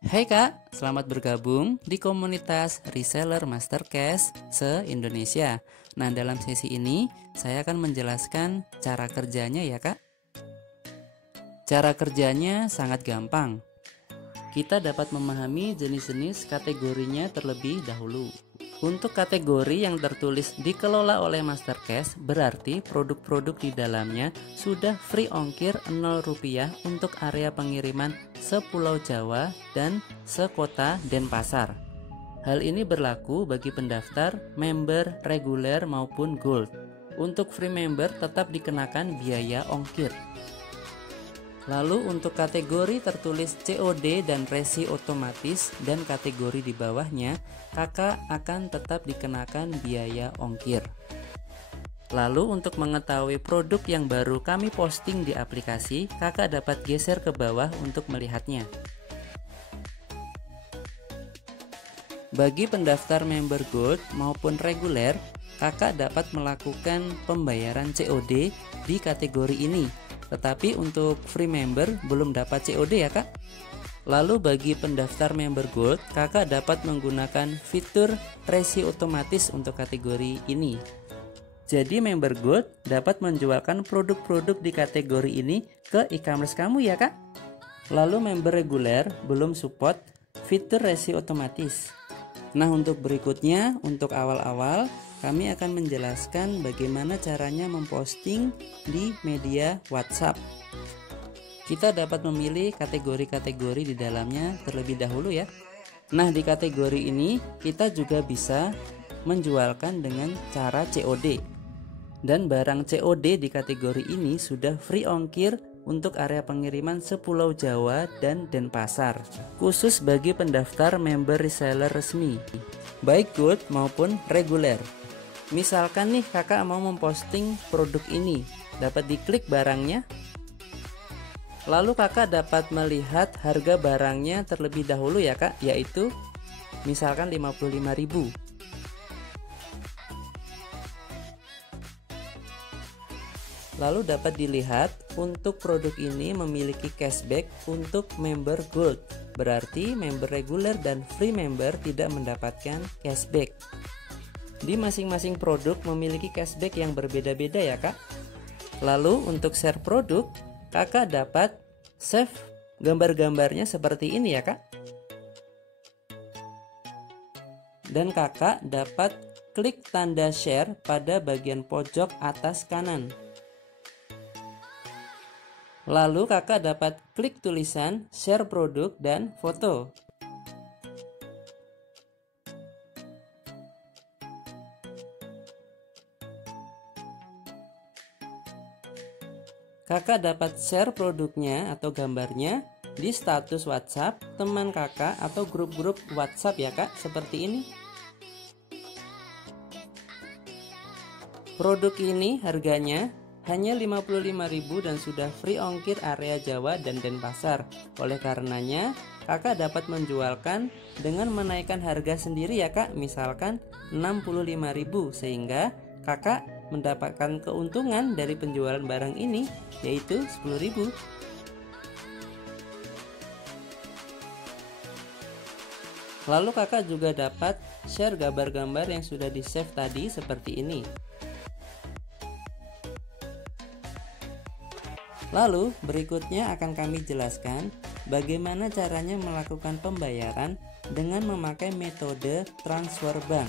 Hai Kak, selamat bergabung di komunitas reseller Mastercase se-Indonesia. Nah, dalam sesi ini saya akan menjelaskan cara kerjanya ya Kak. Cara kerjanya sangat gampang. Kita dapat memahami jenis-jenis kategorinya terlebih dahulu. Untuk kategori yang tertulis dikelola oleh Mastercase, berarti produk-produk di dalamnya sudah free ongkir Rp0 untuk area pengiriman sepulau Jawa dan sekota Denpasar. Hal ini berlaku bagi pendaftar, member, reguler maupun gold. Untuk free member tetap dikenakan biaya ongkir. Lalu untuk kategori tertulis COD dan resi otomatis dan kategori di bawahnya, kakak akan tetap dikenakan biaya ongkir. Lalu untuk mengetahui produk yang baru kami posting di aplikasi, kakak dapat geser ke bawah untuk melihatnya. Bagi pendaftar member gold maupun reguler, kakak dapat melakukan pembayaran COD di kategori ini. Tetapi untuk free member belum dapat COD ya kak. Lalu bagi pendaftar member gold, kakak dapat menggunakan fitur resi otomatis untuk kategori ini. Jadi member gold dapat menjualkan produk-produk di kategori ini ke e-commerce kamu ya kak. Lalu member reguler belum support fitur resi otomatis. Nah, untuk berikutnya, untuk awal-awal kami akan menjelaskan bagaimana caranya memposting di media WhatsApp. Kita dapat memilih kategori-kategori di dalamnya terlebih dahulu ya. Nah, di kategori ini kita juga bisa menjualkan dengan cara COD. Dan barang COD di kategori ini sudah free ongkir untuk area pengiriman sepulau Jawa dan Denpasar, khusus bagi pendaftar member reseller resmi, baik gold maupun reguler. Misalkan nih kakak mau memposting produk ini, dapat diklik barangnya, lalu kakak dapat melihat harga barangnya terlebih dahulu ya kak, yaitu misalkan 55.000. Lalu dapat dilihat untuk produk ini memiliki cashback untuk member gold. Berarti member reguler dan free member tidak mendapatkan cashback. Di masing-masing produk memiliki cashback yang berbeda-beda ya kak. Lalu untuk share produk, kakak dapat save gambar-gambarnya seperti ini ya kak. Dan kakak dapat klik tanda share pada bagian pojok atas kanan. Lalu kakak dapat klik tulisan share produk dan foto. Kakak dapat share produknya atau gambarnya di status WhatsApp, teman kakak atau grup-grup WhatsApp ya kak, seperti ini. Produk ini harganya hanya 55.000 dan sudah free ongkir area Jawa dan Denpasar. Oleh karenanya, kakak dapat menjualkan dengan menaikkan harga sendiri ya kak, misalkan 65.000, sehingga kakak mendapatkan keuntungan dari penjualan barang ini yaitu 10.000. Lalu kakak juga dapat share gambar-gambar yang sudah di save tadi seperti ini. Lalu berikutnya akan kami jelaskan bagaimana caranya melakukan pembayaran dengan memakai metode transfer bank.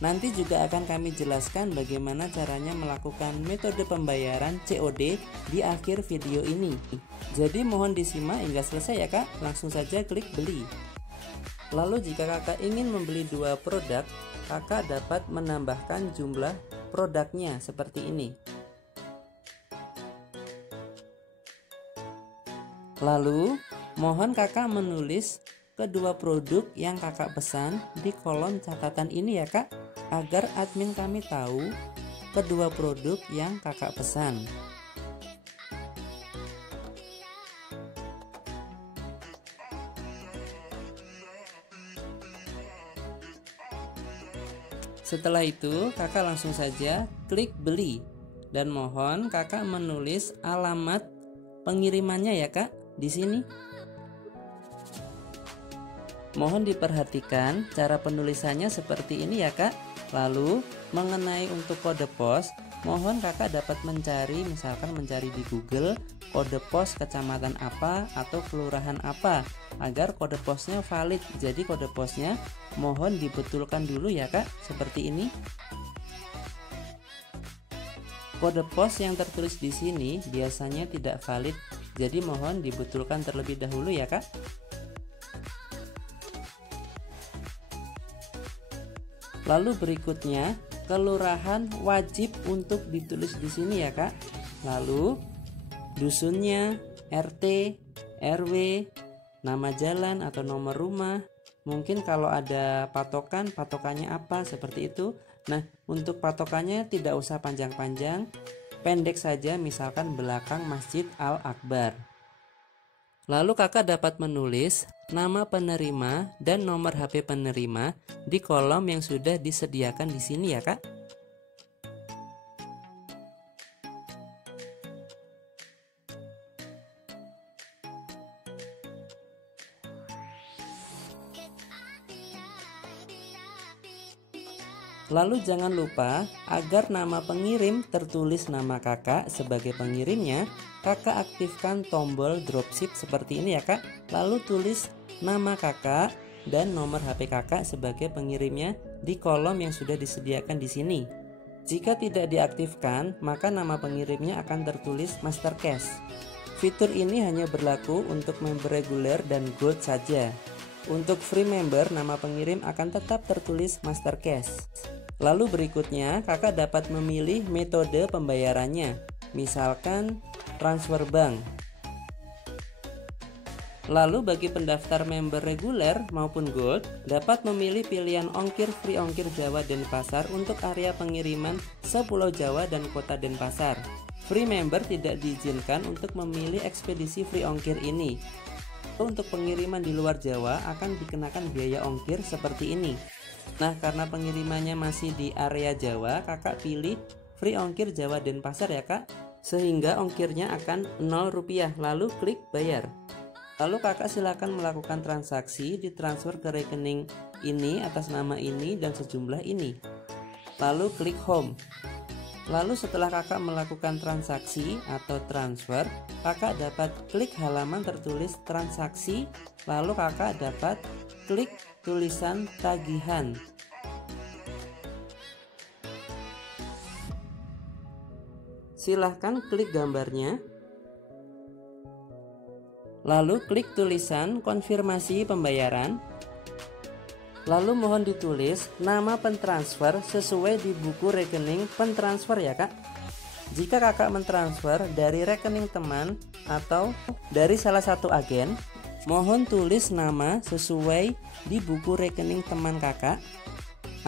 Nanti juga akan kami jelaskan bagaimana caranya melakukan metode pembayaran COD di akhir video ini. Jadi mohon disimak hingga selesai ya kak, langsung saja klik beli. Lalu jika kakak ingin membeli 2 produk, kakak dapat menambahkan jumlah produknya seperti ini. Lalu, mohon kakak menulis kedua produk yang kakak pesan di kolom catatan ini ya kak, agar admin kami tahu kedua produk yang kakak pesan. Setelah itu, kakak langsung saja klik beli dan mohon kakak menulis alamat pengirimannya ya kak di sini. Mohon diperhatikan cara penulisannya seperti ini ya Kak. Lalu mengenai untuk kode pos, mohon Kakak dapat mencari, misalkan mencari di Google kode pos kecamatan apa atau kelurahan apa agar kode posnya valid. Jadi kode posnya mohon dibetulkan dulu ya Kak, seperti ini. Kode pos yang tertulis di sini biasanya tidak valid, jadi mohon dibetulkan terlebih dahulu ya Kak. Lalu berikutnya, kelurahan wajib untuk ditulis di sini ya Kak. Lalu dusunnya, RT, RW, nama jalan atau nomor rumah. Mungkin kalau ada patokan, patokannya apa seperti itu. Nah, untuk patokannya tidak usah panjang-panjang, pendek saja, misalkan belakang Masjid Al-Akbar. Lalu Kakak dapat menulis nama penerima dan nomor HP penerima di kolom yang sudah disediakan di sini ya Kak. Lalu jangan lupa agar nama pengirim tertulis nama Kakak sebagai pengirimnya, Kakak aktifkan tombol dropship seperti ini ya Kak. Lalu tulis nama Kakak dan nomor HP Kakak sebagai pengirimnya di kolom yang sudah disediakan di sini. Jika tidak diaktifkan, maka nama pengirimnya akan tertulis Master Cash. Fitur ini hanya berlaku untuk member reguler dan gold saja. Untuk free member, nama pengirim akan tetap tertulis Master Cash. Lalu berikutnya, Kakak dapat memilih metode pembayarannya, misalkan transfer bank. Lalu bagi pendaftar member reguler maupun gold, dapat memilih pilihan ongkir free ongkir Jawa Denpasar untuk area pengiriman se-Pulau Jawa dan Kota Denpasar. Free member tidak diizinkan untuk memilih ekspedisi free ongkir ini. Untuk pengiriman di luar Jawa akan dikenakan biaya ongkir seperti ini. Nah, karena pengirimannya masih di area Jawa, Kakak pilih free ongkir Jawa Denpasar ya Kak, sehingga ongkirnya akan Rp0, lalu klik bayar. Lalu Kakak silakan melakukan transaksi ditransfer ke rekening ini atas nama ini dan sejumlah ini. Lalu klik home. Lalu setelah Kakak melakukan transaksi atau transfer, Kakak dapat klik halaman tertulis transaksi, lalu Kakak dapat klik tulisan tagihan. Silahkan klik gambarnya. Lalu klik tulisan konfirmasi pembayaran. Lalu mohon ditulis nama pentransfer sesuai di buku rekening pentransfer ya Kak. Jika Kakak mentransfer dari rekening teman atau dari salah satu agen, mohon tulis nama sesuai di buku rekening teman Kakak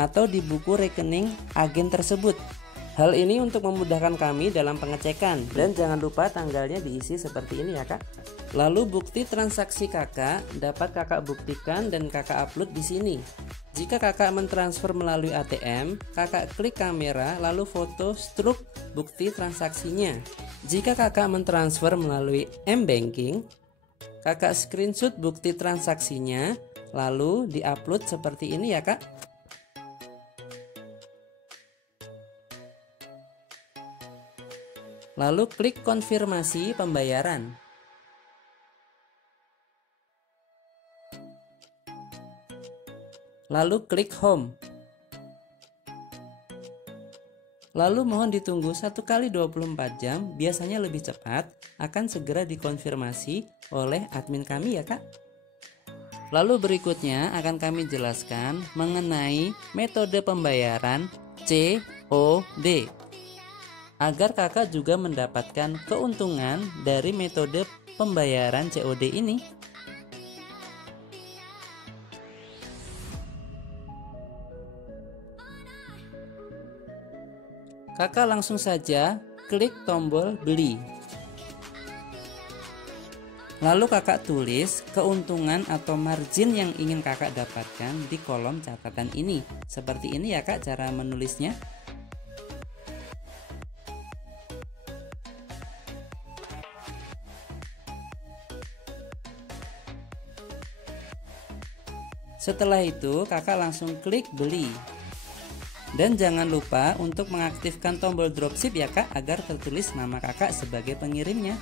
atau di buku rekening agen tersebut. Hal ini untuk memudahkan kami dalam pengecekan, dan jangan lupa tanggalnya diisi seperti ini ya Kak. Lalu bukti transaksi Kakak dapat Kakak buktikan dan Kakak upload di sini. Jika Kakak mentransfer melalui ATM, Kakak klik kamera lalu foto struk bukti transaksinya. Jika Kakak mentransfer melalui M-Banking, Kakak screenshot bukti transaksinya lalu diupload seperti ini ya Kak. Lalu klik konfirmasi pembayaran. Lalu klik home. Lalu mohon ditunggu 1x24 jam, biasanya lebih cepat, akan segera dikonfirmasi oleh admin kami ya Kak. Lalu berikutnya akan kami jelaskan mengenai metode pembayaran COD, agar Kakak juga mendapatkan keuntungan dari metode pembayaran COD ini. Kakak langsung saja klik tombol beli. Lalu Kakak tulis keuntungan atau margin yang ingin Kakak dapatkan di kolom catatan ini. Seperti ini ya Kak cara menulisnya. Setelah itu kakak langsung klik beli. Dan jangan lupa untuk mengaktifkan tombol dropship ya kak, agar tertulis nama kakak sebagai pengirimnya.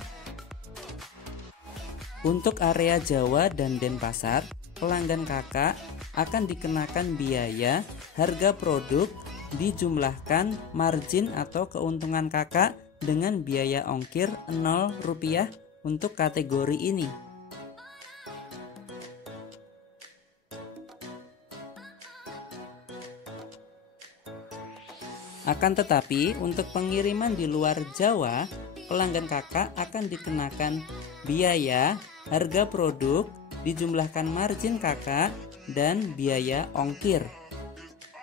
Untuk area Jawa dan Denpasar, pelanggan kakak akan dikenakan biaya harga produk dijumlahkan margin atau keuntungan kakak dengan biaya ongkir Rp0 untuk kategori ini. Akan tetapi untuk pengiriman di luar Jawa, pelanggan kakak akan dikenakan biaya harga produk dijumlahkan margin kakak dan biaya ongkir.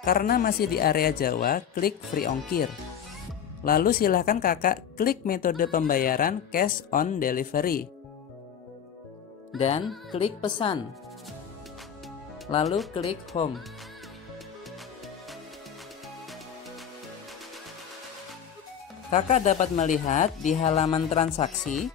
Karena masih di area Jawa, klik free ongkir. Lalu silahkan kakak klik metode pembayaran cash on delivery dan klik pesan. Lalu klik home. Kakak dapat melihat di halaman transaksi,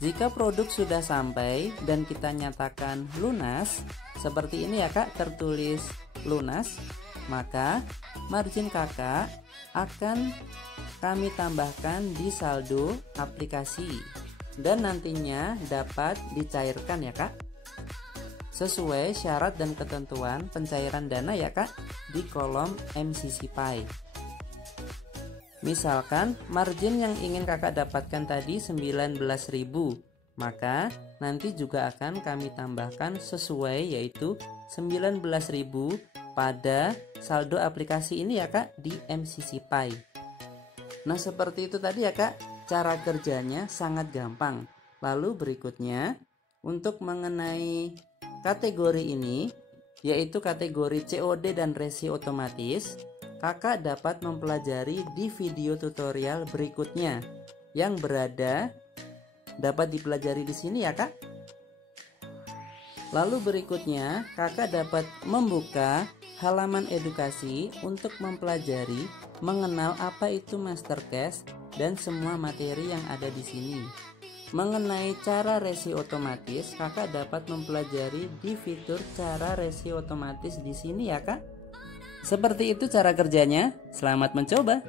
jika produk sudah sampai dan kita nyatakan lunas, seperti ini ya kak, tertulis lunas, maka margin kakak akan kami tambahkan di saldo aplikasi dan nantinya dapat dicairkan ya kak, sesuai syarat dan ketentuan pencairan dana ya kak, di kolom MCC Pay. Misalkan margin yang ingin kakak dapatkan tadi 19.000, maka nanti juga akan kami tambahkan sesuai, yaitu 19.000 pada saldo aplikasi ini ya kak, di MCC Pay. Nah seperti itu tadi ya kak, cara kerjanya sangat gampang. Lalu berikutnya untuk mengenai kategori ini, yaitu kategori COD dan resi otomatis, kakak dapat mempelajari di video tutorial berikutnya yang dapat dipelajari di sini ya kak. Lalu berikutnya kakak dapat membuka halaman edukasi untuk mempelajari mengenal apa itu master cash dan semua materi yang ada di sini. Mengenai cara resi otomatis, kakak dapat mempelajari di fitur cara resi otomatis di sini ya kak. Seperti itu cara kerjanya. Selamat mencoba.